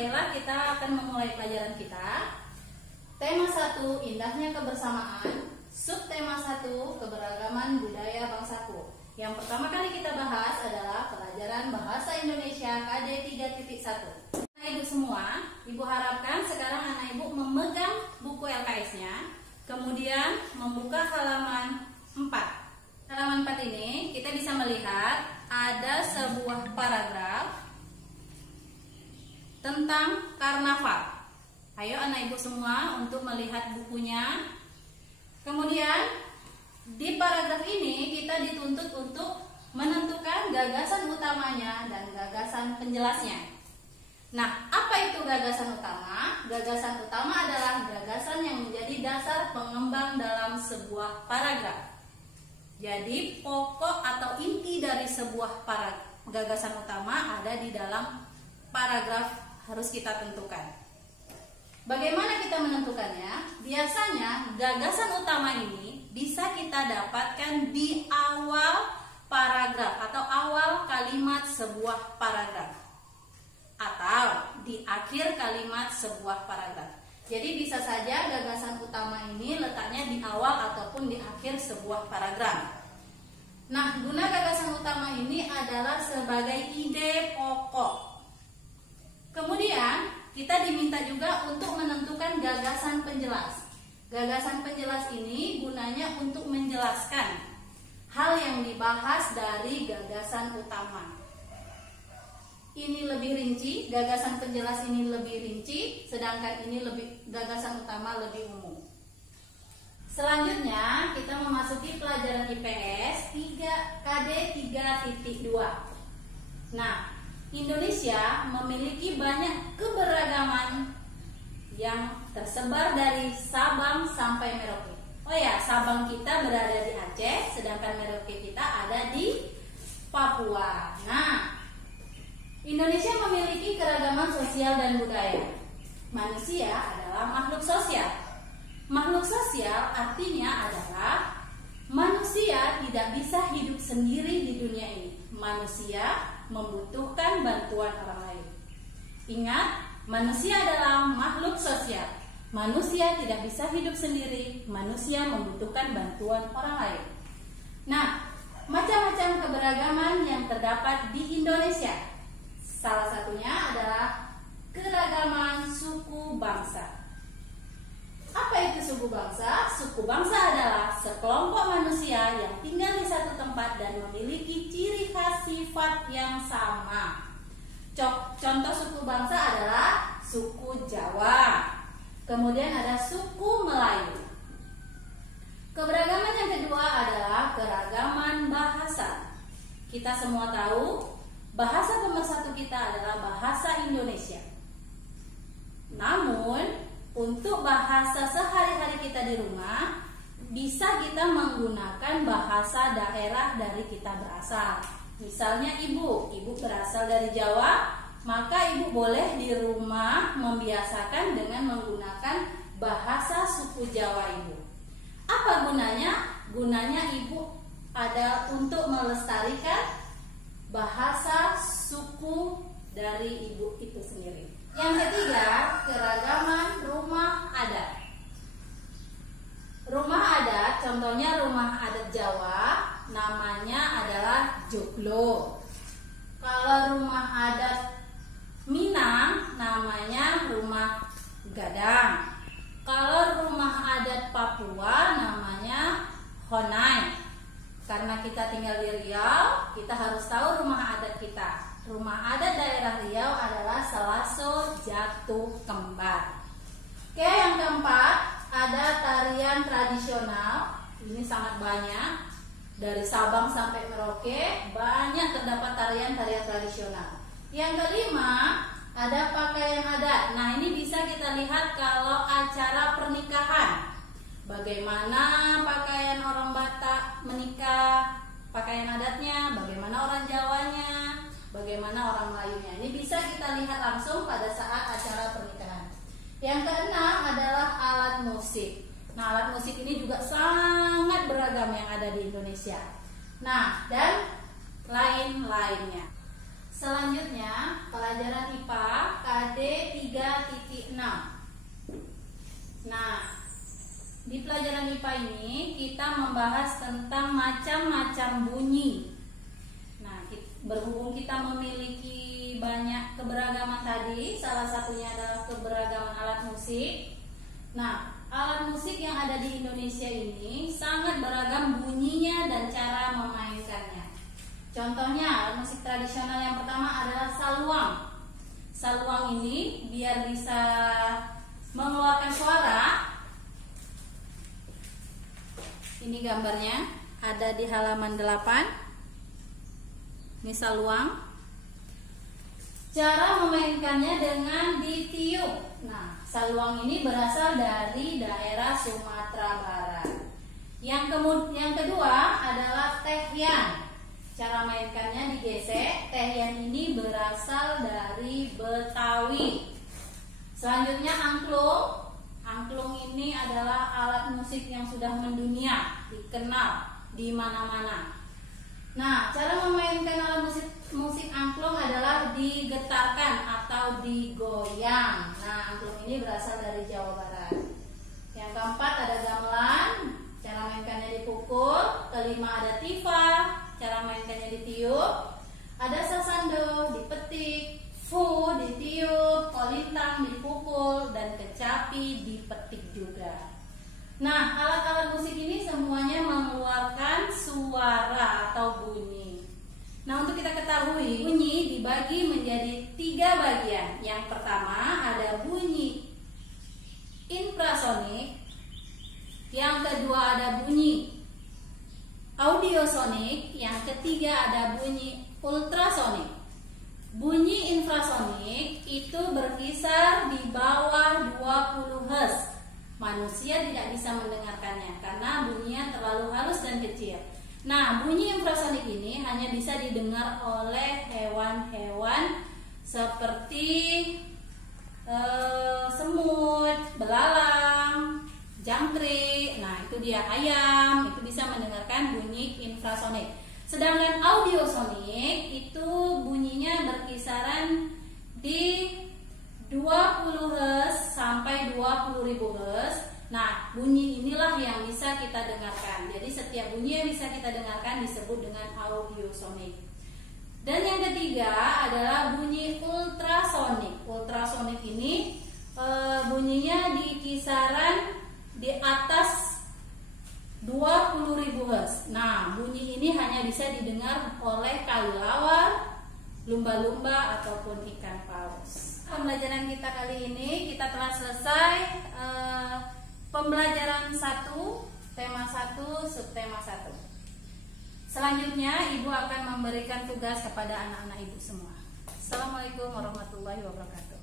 baiklah kita akan memulai pelajaran kita. Tema 1, indahnya kebersamaan. Subtema 1, keberagaman budaya bangsaku. Yang pertama kali kita bahas adalah pelajaran Bahasa Indonesia KD 3.1. Nah, Ibu semua, Ibu harapkan sekarang anak Ibu memegang buku LKS-nya, kemudian membuka halaman 4. Halaman 4 ini kita bisa melihat ada sebuah paragraf tentang karnaval. Ayo anak Ibu semua untuk melihat bukunya. Kemudian di paragraf ini kita dituntut untuk menentukan gagasan utamanya dan gagasan penjelasnya. Nah, apa itu gagasan utama? Gagasan utama adalah gagasan yang menjadi dasar pengembang dalam sebuah paragraf. Jadi pokok atau inti dari sebuah gagasan utama ada di dalam paragraf harus kita tentukan. Bagaimana kita menentukannya? Biasanya gagasan utama ini bisa kita dapatkan di awal paragraf atau awal kalimat sebuah paragraf atau di akhir kalimat sebuah paragraf. Jadi bisa saja gagasan utama ini letaknya di awal ataupun di akhir sebuah paragraf. Nah, guna gagasan utama ini adalah sebagai ide pokok. Kemudian kita diminta juga untuk menentukan gagasan penjelas. Gagasan penjelas ini gunanya untuk menjelaskan hal yang dibahas dari gagasan utama. Ini lebih rinci, gagasan penjelas ini lebih rinci, sedangkan ini gagasan utama lebih umum. Selanjutnya kita memasuki pelajaran IPS KD 3.2. Nah, Indonesia memiliki banyak keberagaman yang tersebar dari Sabang sampai Merauke. Oh ya, Sabang kita berada di Aceh, sedangkan Merauke kita ada di Papua. Nah, Indonesia memiliki keragaman sosial dan budaya. Manusia adalah makhluk sosial. Makhluk sosial artinya adalah manusia tidak bisa hidup sendiri di dunia ini. Manusia membutuhkan bantuan orang lain. Ingat, manusia adalah makhluk sosial. Manusia tidak bisa hidup sendiri. Manusia membutuhkan bantuan orang lain. Nah, macam-macam keberagaman yang terdapat di Indonesia. Salah satunya adalah keragaman suku bangsa. Apa itu suku bangsa? Suku bangsa adalah sekelompok manusia yang tinggal di satu tempat dan memiliki ciri khas sifat yang sama. Contoh suku bangsa adalah suku Jawa. Kemudian ada suku Melayu. Keberagaman yang kedua adalah keragaman bahasa. Kita semua tahu bahasa pemersatu kita adalah bahasa Indonesia. Namun untuk bahasa sehari-hari kita di rumah, bisa kita menggunakan bahasa daerah dari kita berasal. Misalnya ibu berasal dari Jawa, maka ibu boleh di rumah membiasakan dengan menggunakan bahasa suku Jawa ibu. Apa gunanya? Gunanya ibu ada untuk melestarikan bahasa suku dari ibu itu sendiri. Yang ketiga, keragaman rumah adat. Rumah adat, contohnya rumah adat Jawa, namanya adalah joglo. Kalau rumah adat Minang, namanya rumah gadang. Kalau rumah adat Papua, namanya honai. Karena kita tinggal di Riau, kita harus tahu rumah adat kita. Rumah adat daerah Riau adalah Selaso Jatuh Kembar. Oke, yang keempat ada tarian tradisional. Ini sangat banyak. Dari Sabang sampai Merauke banyak terdapat tarian-tarian tradisional. Yang kelima ada pakaian adat. Nah, ini bisa kita lihat kalau acara pernikahan. Bagaimana pakaian orang Batak menikah, pakaian adatnya, bagaimana orang Jawanya, bagaimana orang Melayunya. Ini bisa kita lihat langsung pada saat acara pernikahan. Yang keenam adalah alat musik. Nah, alat musik ini juga sangat beragam yang ada di Indonesia. Nah, dan lain-lainnya. Selanjutnya pelajaran IPA KD 3.6. Nah, di pelajaran IPA ini kita membahas tentang macam-macam bunyi. Nah, berhubung kita memiliki banyak keberagaman tadi, salah satunya adalah keberagaman alat musik. Nah, alat musik yang ada di Indonesia ini sangat beragam bunyinya dan cara memainkannya. Contohnya, alat musik tradisional yang pertama adalah saluang. Saluang ini biar bisa mengeluarkan suara. Ini gambarnya ada di halaman 8. Ini saluang. Cara memainkannya dengan ditiup. Nah, saluang ini berasal dari daerah Sumatera Barat. Yang kedua adalah tehyan. Cara mainkannya digesek. Tehyan ini berasal dari Betawi. Selanjutnya angklung. Angklung ini adalah alat musik yang sudah mendunia, dikenal di mana-mana. Nah, cara memainkan alat musik angklung adalah digetarkan atau digoyang. Nah, angklung ini berasal dari Jawa Barat. Yang keempat ada gamelan. Cara mainkannya dipukul. Kelima ada tifa. Cara mainkannya ditiup. Ada sasando, dipetik. Fu ditiup, kolintang dipukul, dan kecapi dipetik juga. Nah, alat-alat musik ini semuanya mengeluarkan suara atau bunyi. Nah, untuk kita ketahui, bunyi dibagi menjadi 3 bagian. Yang pertama ada bunyi infrasonik. Yang kedua ada bunyi audiosonik. Yang ketiga ada bunyi ultrasonik. Bunyi infrasonik itu berkisar di bawah 20 Hz. Manusia tidak bisa mendengarkannya karena bunyinya terlalu halus dan kecil. Nah, bunyi infrasonik ini hanya bisa didengar oleh hewan-hewan seperti semut, belalang, jangkrik. Nah, itu dia ayam, itu bisa mendengarkan bunyi infrasonik. Sedangkan audiosonik itu bunyinya berkisaran di 20 Hz sampai 20.000 Hz. Nah, bunyi inilah yang bisa kita dengarkan. Jadi setiap bunyi yang bisa kita dengarkan disebut dengan audiosonik. Dan yang ketiga adalah bunyi ultrasonik. Ultrasonik ini bunyinya di kisaran di atas 20.000 Hz. Nah, bunyi ini hanya bisa didengar oleh kelelawar, lumba-lumba ataupun ikan paus. Pembelajaran kita kali ini kita telah selesai pembelajaran 1, tema 1, subtema 1. Selanjutnya Ibu akan memberikan tugas kepada anak-anak Ibu semua. Assalamualaikum warahmatullahi wabarakatuh.